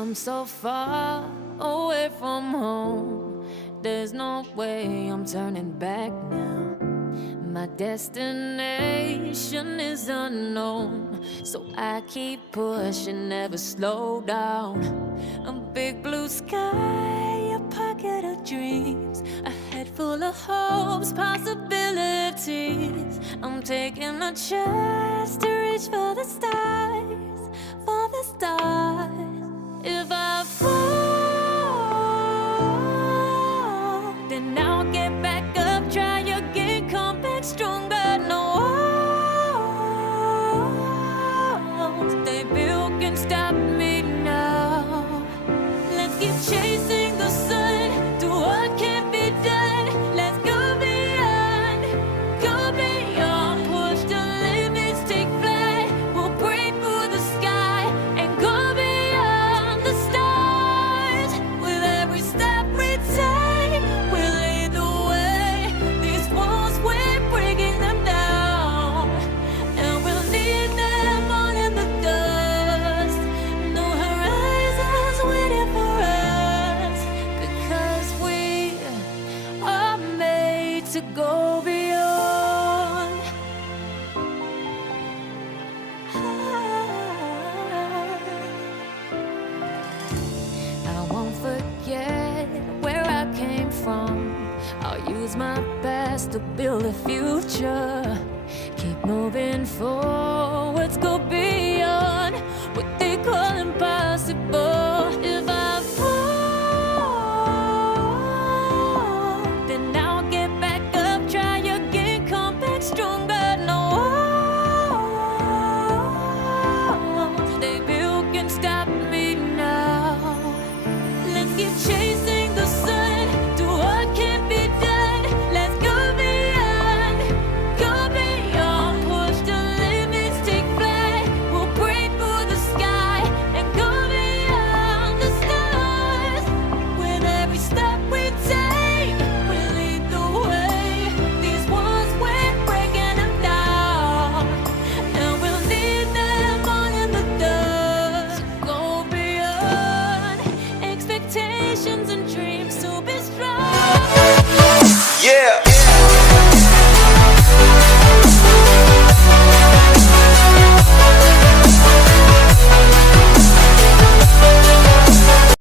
come so far away from home. There's no way I'm turning back now. My destination is unknown, so I keep pushing, never slow down. A big blue sky, a pocket of dreams, a head full of hopes, possibilities. I'm taking a chance to reach for the stars, for the stars. If I fall, then I'll get back up, try again, come back stronger. No walls they built can stop me now. Let's keep chasing the sun, do what can't be done. Let's go beyond, push the limits, take flight. We'll break through the sky and go beyond the stars. With every step we take, we'll lead the way. These walls, we're breaking them down, and we'll leave them all in the dust. No horizons waiting for us, because we are made to go beyond. I won't forget where I came from. I'll use my best to build a future. Keep moving forwards, go beyond what they call impossible.